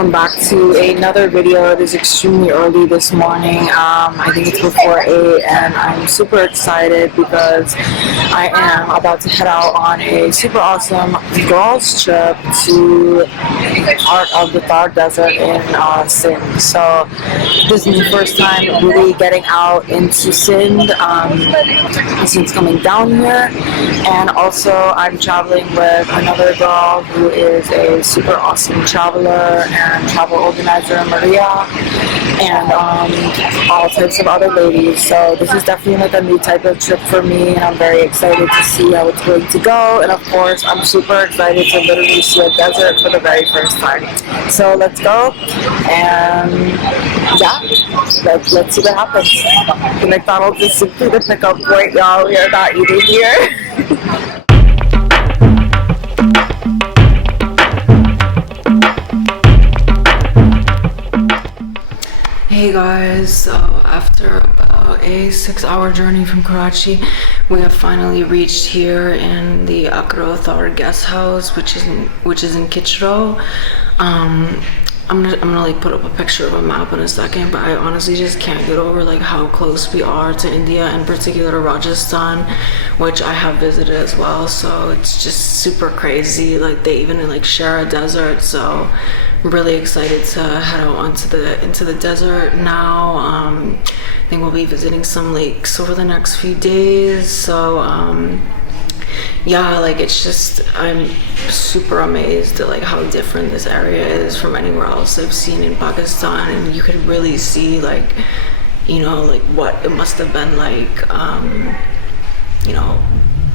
welcome back to another video. It is extremely early this morning. I think it's before 8 and I'm super excited because I am about to head out on a super awesome girls trip to part of the Thar Desert in Sindh. So this is the first time really getting out into Sindh since coming down here, and also I'm traveling with another girl who is a super awesome traveler and travel organizer, Maria, and all types of other ladies. So this is definitely like a new type of trip for me, and I'm very excited to see how it's going to go. And of course, I'm super excited to literally see a desert for the very first time. So let's go, and yeah, let's see what happens. The McDonald's is simply the pickup point, y'all. We are not eating here. Hey guys, so after about a 6-hour journey from Karachi, we have finally reached here in the Achro Thar guest house, which is in Chitral. I'm gonna like put up a picture of a map in a second, but I honestly just can't get over like how close we are to India, in particular Rajasthan, which I have visited as well. So it's just super crazy. Like they even like share a desert, so I'm really excited to head out into the desert now. I think we'll be visiting some lakes over the next few days. So yeah, like it's just, I'm super amazed at like how different this area is from anywhere else I've seen in Pakistan, and you could really see like, you know, like what it must have been like, you know,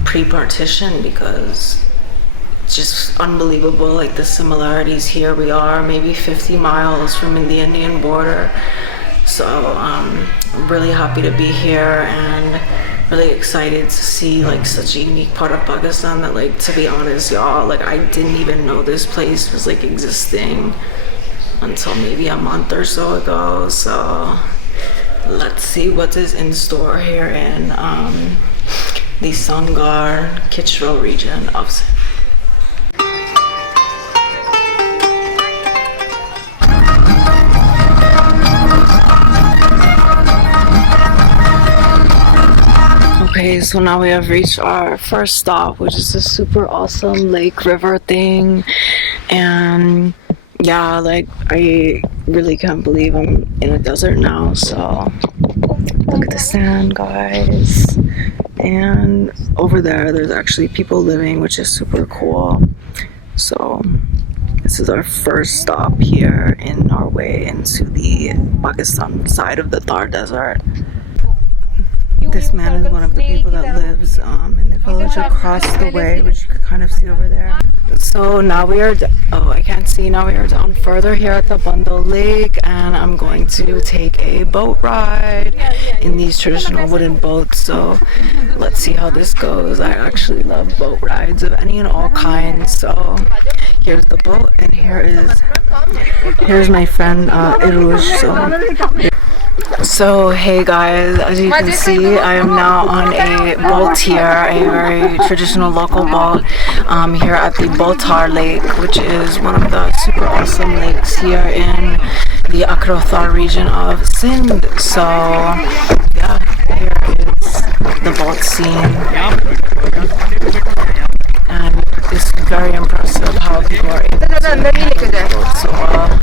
pre-partition, because it's just unbelievable, like the similarities here. We are maybe 50 miles from the Indian border, so I'm really happy to be here and really excited to see like such a unique part of Pakistan that, like, to be honest, y'all, like I didn't even know this place was like existing until maybe a month or so ago. So let's see what is in store here in the Sangar Chitral region of Sindh. Okay, so now we have reached our first stop, which is a super awesome lake river thing. And yeah, like I really can't believe I'm in a desert now. So look at the sand, guys. And over there's actually people living, which is super cool. So this is our first stop here in our way into the Pakistan side of the Thar Desert. This man is one of the people that lives in the village across the way, which you can kind of see over there. So now we are, oh, I can't see, now we are down further here at the Baltar Lake, and I'm going to take a boat ride in these traditional wooden boats. So let's see how this goes. I actually love boat rides of any and all kinds. So here's the boat, and here's my friend Iruj. So hey guys, as you can see, I am now on a boat here, a very traditional local boat here at the Baltar Lake, which is one of the super awesome lakes here in the Achro Thar region of Sindh. So yeah, here is the boat scene, and it's very impressive how people are able to handle the boat so well.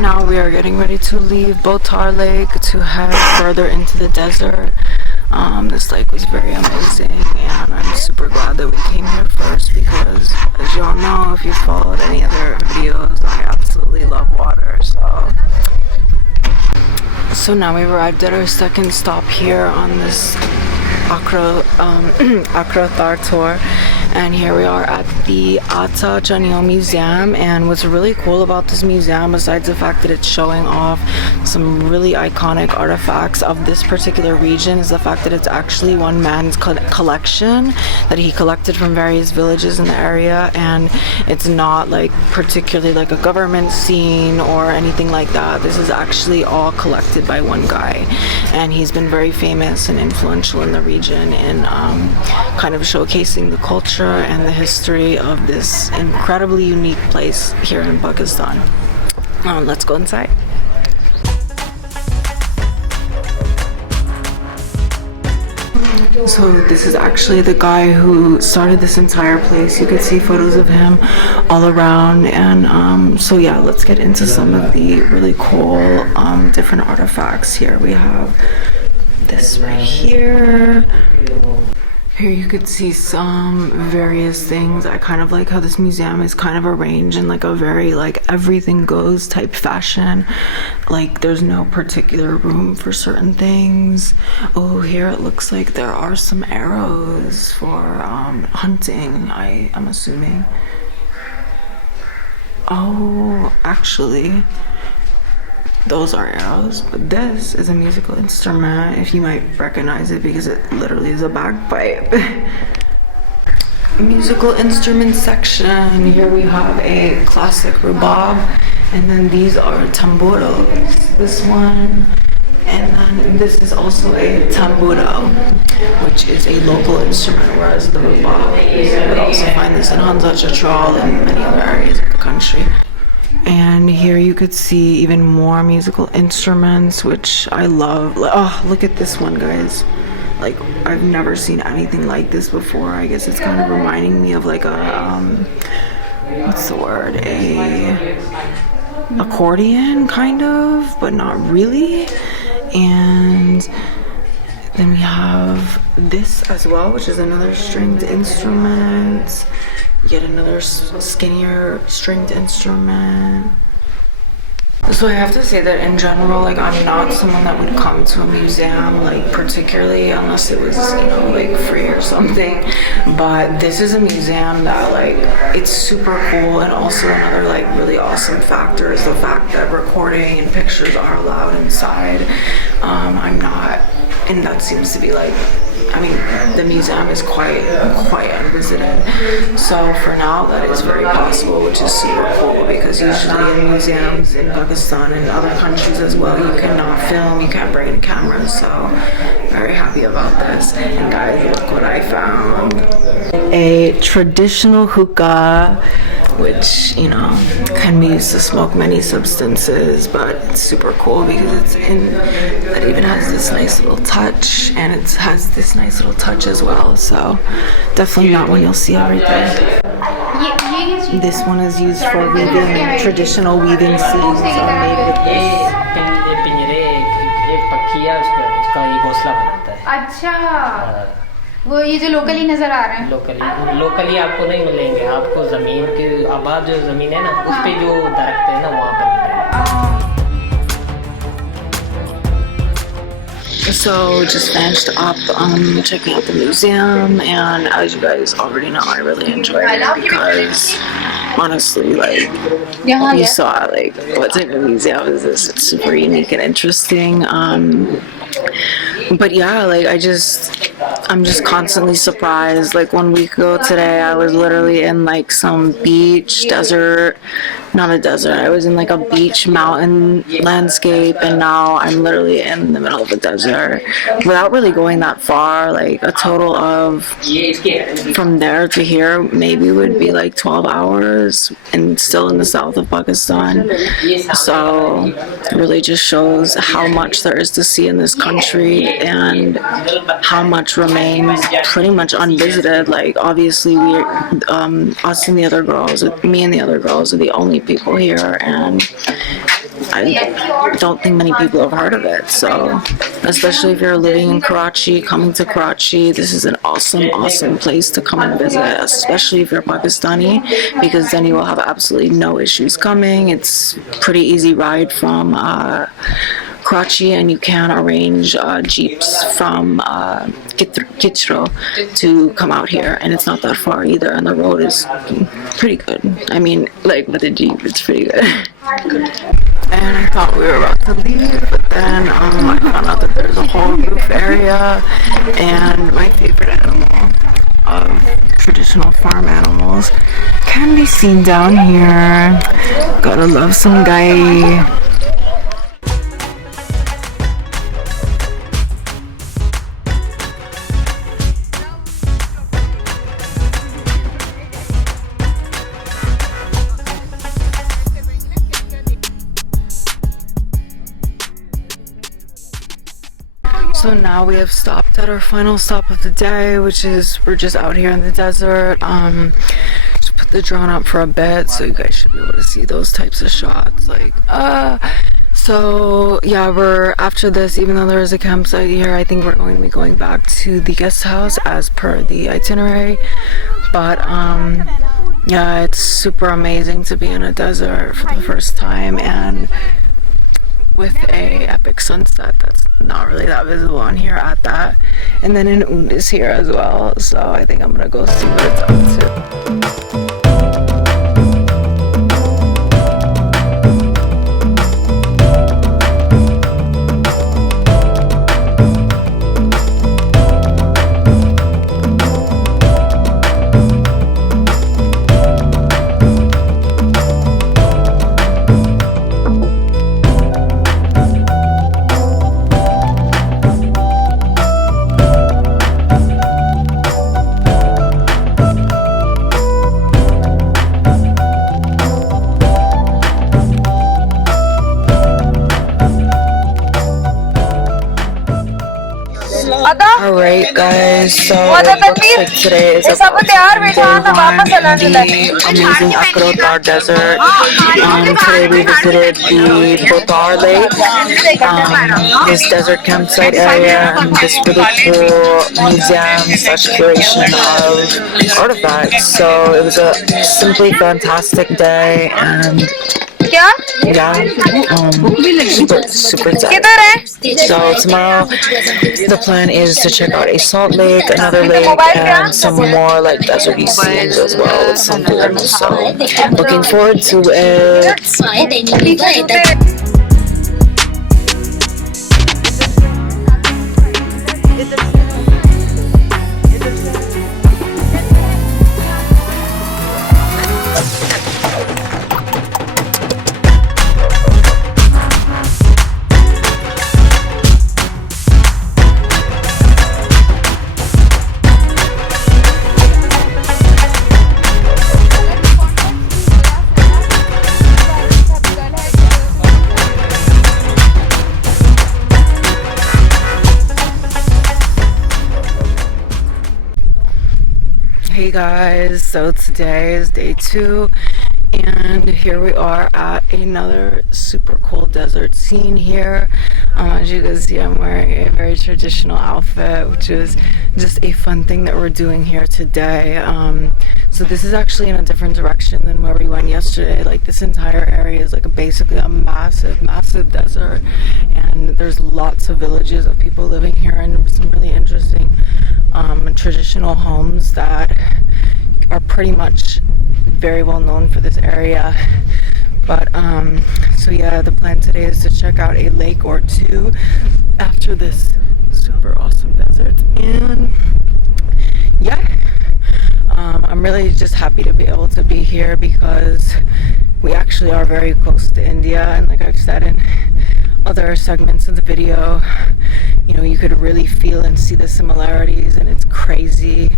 Now we are getting ready to leave Baltar Lake to head further into the desert. This lake was very amazing, and I'm super glad that we came here first because, as you all know, if you followed any other videos, I absolutely love water. So now we've arrived at our second stop here on this Achro Thar tour, And here we are at the Ata Chanyo Museum, and what's really cool about this museum, besides the fact that it's showing off some really iconic artifacts of this particular region, is the fact that it's actually one man's collection that he collected from various villages in the area, and it's not like particularly like a government scene or anything like that. This is actually all collected by one guy, and he's been very famous and influential in the region in kind of showcasing the culture and the history of this incredibly unique place here in Pakistan. Let's go inside. So this is actually the guy who started this entire place. You can see photos of him all around, and so yeah, let's get into some of the really cool different artifacts here. We have this right here. Here you could see some various things. I kind of like how this museum is kind of arranged in like a very like everything goes type fashion. Like there's no particular room for certain things. Oh, here it looks like there are some arrows for hunting, I'm assuming. Oh, actually, those are arrows, but this is a musical instrument, if you might recognize it, because it literally is a bagpipe. Musical instrument section. Here we have a classic rhubarb, and then these are tamburos. This one, and then this is also a tamburo, which is a local instrument, whereas the rhubarb, you would also find this in Hunza, Chitral, and many other areas of the country. And here you could see even more musical instruments, which I love. Oh, look at this one, guys. Like, I've never seen anything like this before. I guess it's kind of reminding me of like a, what's the word? A accordion, kind of, but not really. And then we have this as well, which is another stringed instrument. Yet another skinnier stringed instrument. So I have to say that in general, like, I'm not someone that would come to a museum, like, particularly unless it was, you know, like, free or something. But this is a museum that, like, it's super cool. And also another, like, really awesome factor is the fact that recording and pictures are allowed inside. I'm not, and that seems to be, like, I mean, the museum is quite unvisited. So for now, that is very possible, which is super cool, because usually in museums in Pakistan and other countries as well, you cannot film, you can't bring in cameras. So very happy about this. And guys, look what I found. A traditional hookah, which, you know, can be used to smoke many substances, but it's super cool because it even has this nice little touch, and it has this nice little touch as well. So definitely not one you'll see every day. This one is used for weaving. Traditional weaving seams are made with this. वो ये जो locally नजर आ रहे हैं, locally आपको नहीं मिलेंगे, आपको जमीन के आबाद जो जमीन है ना, उस पे जो दरख्त है ना, वहाँ पर मिलेंगे। So just finished up checking out the museum, and as you guys already know, I really enjoyed it because honestly, like, you saw like what type of museum is this. It's super unique and interesting. But yeah, like I'm just constantly surprised. Like 1 week ago today, I was literally in like some beach, desert, not a desert. I was in like a beach mountain landscape, and now I'm literally in the middle of the desert without really going that far. Like a total of from there to here maybe would be like 12 hours, and still in the south of Pakistan. So it really just shows how much there is to see in this country and how much remains pretty much unvisited. Like obviously us and the other girls, me and the other girls are the only people here, and I don't think many people have heard of it. So especially if you're living in Karachi, coming to Karachi, this is an awesome place to come and visit, especially if you're Pakistani, because then you will have absolutely no issues coming. It's pretty easy ride from Karachi, and you can arrange jeeps from Chitral to come out here, and it's not that far either, and the road is pretty good. I mean, like with a jeep, it's pretty good. And I thought we were about to leave, but then I found out that there's a whole roof area, and my favorite animal of traditional farm animals can be seen down here. Gotta love some guy. So now we have stopped at our final stop of the day, which is we're just out here in the desert. Just put the drone up for a bit, so you guys should be able to see those types of shots. Like, so yeah, we're after this. Even though there is a campsite here, I think we're going to be going back to the guest house as per the itinerary. But yeah, it's super amazing to be in a desert for the first time, and with a epic sunset that's not really that visible on here at that. And then an Und is here as well, so I think I'm gonna go see what it's up to. Alright guys, so it looks like today is about to go on the amazing Achro Thar desert. Today we visited the Baltar Lake, this desert campsite area, and this really cool museum slash curation of artifacts. So it was a simply fantastic day, and yeah, super tight. So tomorrow the plan is to check out a salt lake, another lake, and some more like deserty scenes as well with some blooms. So looking forward to it. Hey guys, so today is day 2, and here we are at another super cool desert scene here. As you can see, I'm wearing a very traditional outfit, which is just a fun thing that we're doing here today. So this is actually in a different direction than where we went yesterday. Like, this entire area is like basically a massive desert, and there's lots of villages of people living here, and some really interesting traditional homes that are pretty much very well known for this area. But so yeah, the plan today is to check out a lake or two after this super awesome desert. And yeah, I'm really just happy to be able to be here because we actually are very close to India, and like I've said in other segments of the video, you know, you could really feel and see the similarities, and it's crazy,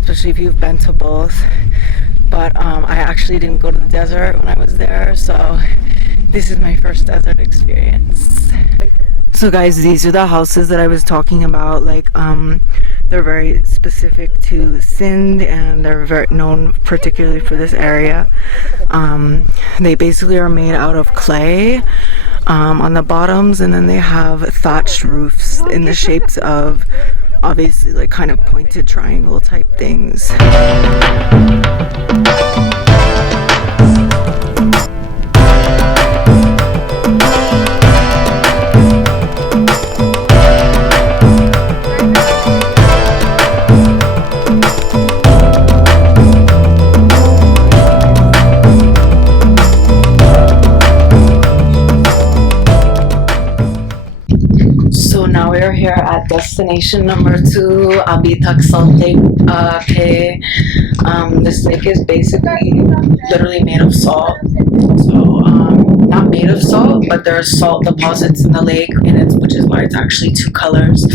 especially if you've been to both. But I actually didn't go to the desert when I was there, so this is my first desert experience. So guys, these are the houses that I was talking about. Like, they're very specific to Sindh, and they're very known particularly for this area. They basically are made out of clay on the bottoms, and then they have thatched roofs in the shapes of obviously like kind of pointed triangle type things. we're here at destination number 2, Abhi Tak Salt Lake. This lake is basically literally made of salt. So, not made of salt, but there's salt deposits in the lake, which is why it's actually 2 colors.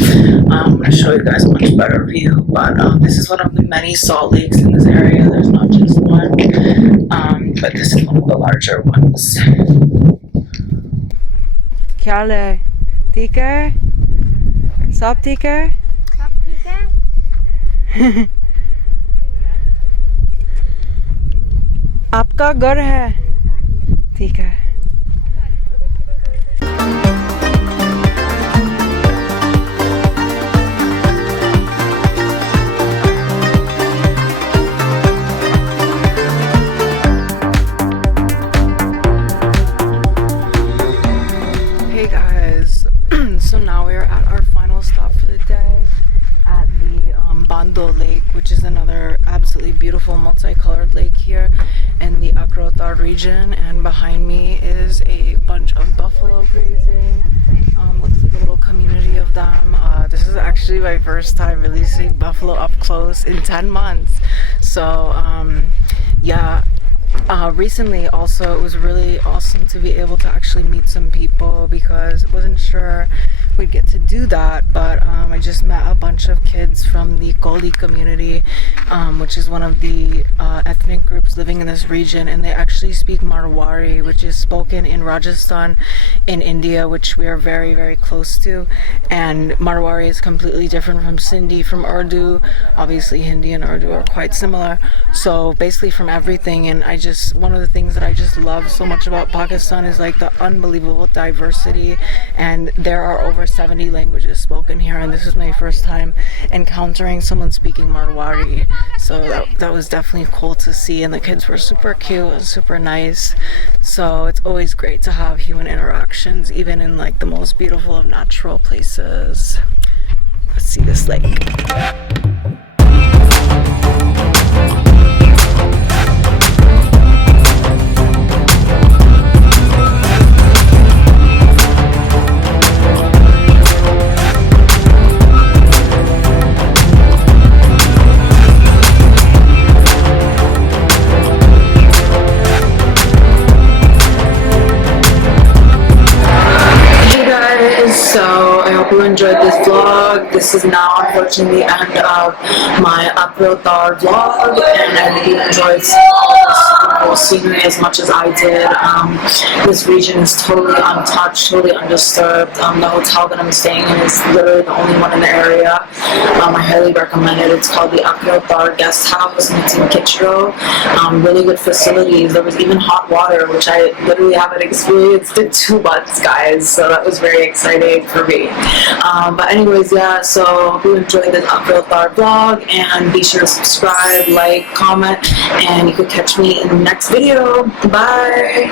I'm going to show you guys a much better view, but this is one of the many salt lakes in this area. There's not just one, but this is one of the larger ones. क्या हाल है? ठीक है? सब ठीक है? सब ठीक है? आपका घर है? ठीक है. Hey guys, so now we're at our final stop for the day at the Baltar Lake, which is another absolutely beautiful multicolored lake here in the Achro Thar region, and behind me is a bunch of buffalo grazing. Looks like a little community of them. This is actually my first time really seeing buffalo up close in 10 months. So yeah. Recently also it was really awesome to be able to actually meet some people, because I wasn't sure we'd get to do that, but I just met a bunch of kids from the Kohli community, which is one of the ethnic groups living in this region, and they actually speak Marwari, which is spoken in Rajasthan in India, which we are very, very close to. And Marwari is completely different from Sindhi, from Urdu. Obviously Hindi and Urdu are quite similar, so basically from everything. And one of the things that I just love so much about Pakistan is like the unbelievable diversity, and there are over 70 languages spoken here, and this is my first time encountering someone speaking Marwari, so that was definitely cool to see. And the kids were super cute and super nice, so it's always great to have human interactions, even in like the most beautiful of natural places. Let's see this lake. So I hope you enjoyed this vlog. This is now unfortunately the end of my Achro Thar vlog, and I hope you enjoyed this cool scenery as much as I did. This region is totally untouched, totally undisturbed. The hotel that I'm staying in is literally the only one in the area. I highly recommend it. It's called the Achro Thar Guest House, and it's in Chitral. Really good facilities. There was even hot water, which I literally haven't experienced in 2 months, guys. So that was very exciting for me. But anyways, yeah, so hope you enjoyed this Achro Thar vlog, and be sure to subscribe, like, comment, and you can catch me in the next video. Bye!